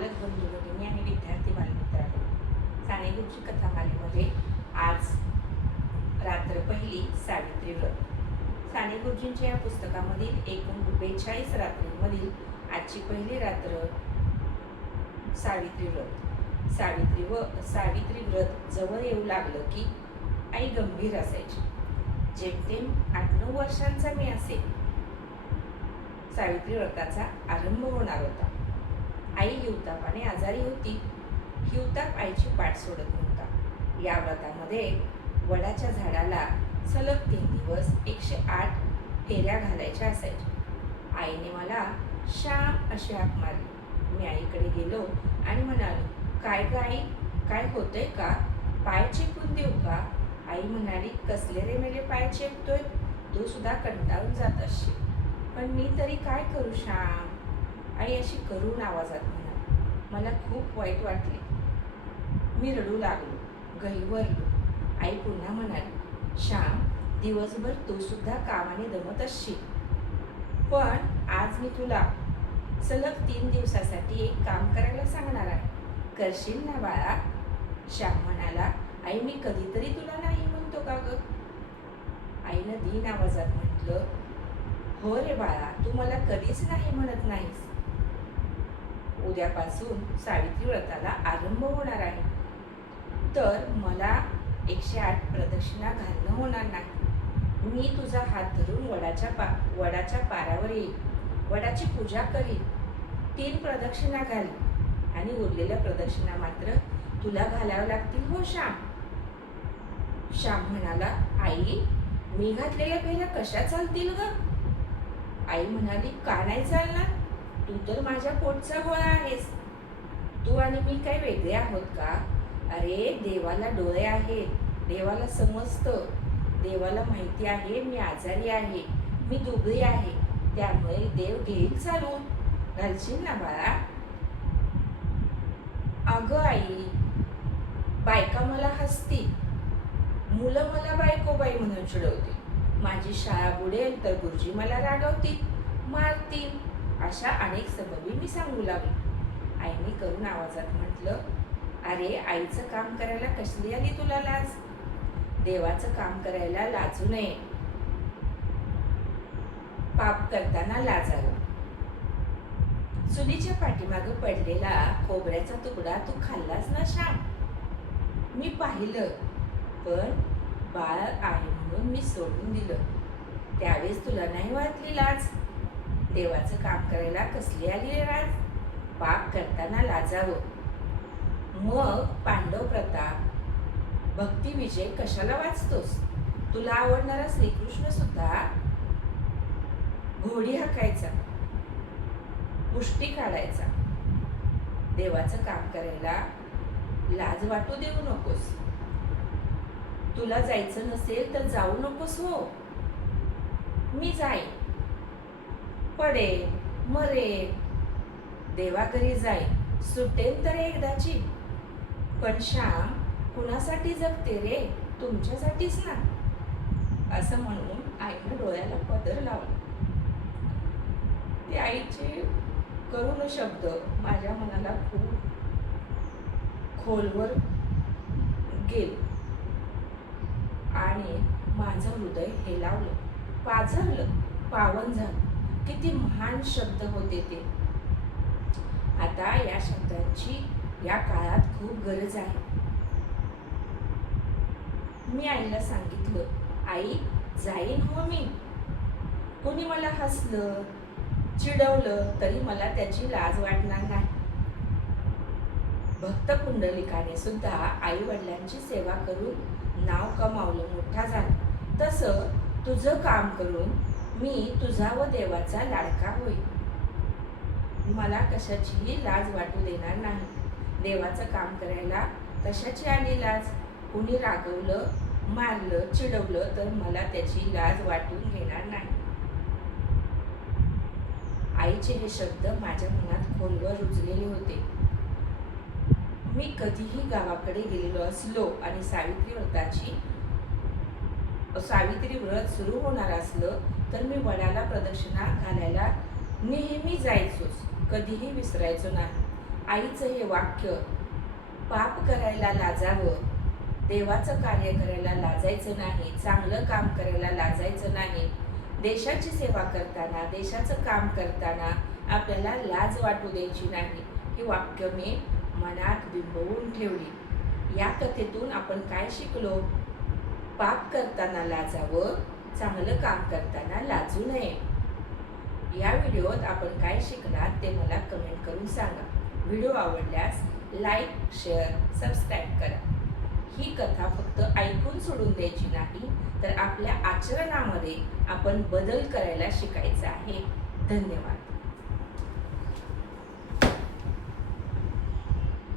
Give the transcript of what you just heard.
पालक बंधू भगिनी आणि विद्यार्थी बालमित्रांनो, सानेगुरुजी कथामालेमध्ये आज रात्र पहिली सावित्री व्रत. सानेगुरुजींच्या या पुस्तकामधील एकूण 42 रात्रींमधील आजची पहिली रात्र सावित्री व्रत. सावित्री व्रत जवळ येऊ लागलं की आई गंभीर असायची. जेमतेम 8-9 वर्षांचा मी असे. सावित्री व्रताचा आरंभ होणार होता. आई हिवतापाने आजारी होती. हिवताप आईची पाठ सोडत नव्हता. या व्रतामध्ये वडाच्या झाडाला सलग 3 दिवस 108 फेऱ्या घालायच्या असायच्या. आईने मला श्याम अशी हाक मारली. मी आईकडे गेलो आणि म्हणालो, काय ग आई, काय होतंय का? पाय चेपून देऊ का? आई म्हणाली, कसले रे मेले पाय चेपतोय? तू सुद्धा कंटाळून जात असशील. पण मी तरी काय करू श्याम? आई अशी करून आवाजात म्हणाली. मला खूप वाईट वाटले. मी रडू लागलो, गहिवरलो. आई पुन्हा म्हणाली, श्याम, दिवसभर तू सुद्धा कामाने दमत असशील. पण आज मी तुला सलग 3 दिवसासाठी एक काम करायला सांगणार आहे. करशील ना बाळा? श्याम म्हणाला, आई मी कधीतरी तुला नाही म्हणतो का ग? आईनं दीन आवाजात म्हटलं, हो रे बाळा, तू मला कधीच नाही म्हणत नाहीस. उद्यापासून सावित्री व्रताला आरंभ होणार आहे. तर मला 108 प्रदक्षिणा घालणं होणार नाही. मी तुझा हात धरून वडाच्या पारावर येईल. वडाची पूजा करीन. 3 प्रदक्षिणा घाल आणि उरलेल्या प्रदक्षिणा मात्र तुला घालाव्या लागतील हो श्याम. श्याम म्हणाला, आई मी घातलेल्या फेऱ्या कशा चालतील ग? आई म्हणाली, का नाही चालणार? तू तर माझ्या पोटचा गोळा आहेस. तू आणि मी काय वेगळे आहोत का? अरे देवाला डोळे आहेत. देवाला समजतं. देवाला माहिती आहे मी आजारी आहे, मी दुबळी आहे. त्यामुळे देव घेईल चालून. घालशील ना बाळा? अगं आई, बायका मला हसतील. मुलं मला बायकोबाई म्हणून चिडवतील. माझी शाळा बुडेल तर गुरुजी मला रागवतील, मारतील. अशा अनेक सबबी मी सांगू लागलो. आईने करून आवाजात म्हटलं, अरे आईचं काम करायला कसली आली तुला लाज? देवाचं काम करायला लाजू नये. पाप करताना लाजावं. चुलीच्या पाठीमागं पडलेला खोबऱ्याचा तुकडा तू खाल्लास ना श्याम? मी पाहिलं, पण बाळ आहे म्हणून मी सोडून दिलं. त्यावेळेस तुला नाही वाटली लाज? देवाचं काम करायला कसली आली लाज? पाप करताना लाजावं. मग पांडव प्रताप, भक्ती विजय कशाला वाचतोस? तुला आवडणारा श्रीकृष्ण सुद्धा घोडी हाकायचा, पुष्टी काढायचा. देवाचं काम करायला लाज वाटू देऊ नकोस. तुला जायचं नसेल तर जाऊ नकोस हो. मी जाईन, पडेल, मरेल, देवाघरी जाईन, सुटेल तर एकदाची. पण श्याम कुणासाठी जगते रे? तुमच्यासाठीच ना. असं म्हणून आईनं डोळ्याला पदर लावला. ते आईचे करुण शब्द माझ्या मनाला खूप खोलवर गेले आणि माझं हृदय हेलावलं, पाझरलं, पावन झालं. किती महान शब्द होते ते. आता या शब्दांची या काळात खूप गरज आहे. मी आईला सांगितलं, आई जाईन हो मी. कोणी मला हसलं, चिडवलं तरी मला त्याची लाज वाटणार नाही. भक्त पुंडलिकाने सुद्धा आई वडिलांची सेवा करून नाव कमावलं, मोठा झाला. तसं तुझं काम करून मी तुझा व देवाचा लाडका होईल. मला कशाचीही लाज वाटू देणार नाही. देवाचं काम करायला कशाची आली लाज? कुणी रागवलं, मारलं, चिडवलं तर मला त्याची लाज वाटून घेणार नाही. आईचे हे शब्द माझ्या मनात खोलवर रुजलेले होते. मी कधीही गावाकडे गेलेलो असलो आणि सावित्री व्रत सुरू होणार असलं तर मी वडाला प्रदक्षिणा घालायला नेहमी जायचोच. कधीही विसरायचो नाही. आईचं हे वाक्य, पाप करायला लाजावं, देवाचं कार्य करायला लाजायचं नाही, चांगलं काम करायला लाजायचं नाही, देशाची सेवा करताना, देशाचं काम करताना आपल्याला लाज वाटू द्यायची नाही, ही वाक्य मी मनात बिंबवून ठेवली. या कथेतून आपण काय शिकलो? पाप करताना लाजावं, चांगलं काम करताना लाजू नये. या व्हिडिओत आपण काय शिकलात ते मला कमेंट करून सांगा. व्हिडिओ आवडल्यास लाईक, शेअर, सबस्क्राईब करा. ही कथा फक्त ऐकून सोडून द्यायची नाही, तर आपल्या आचरणामध्ये आपण बदल करायला शिकायचा आहे. धन्यवाद.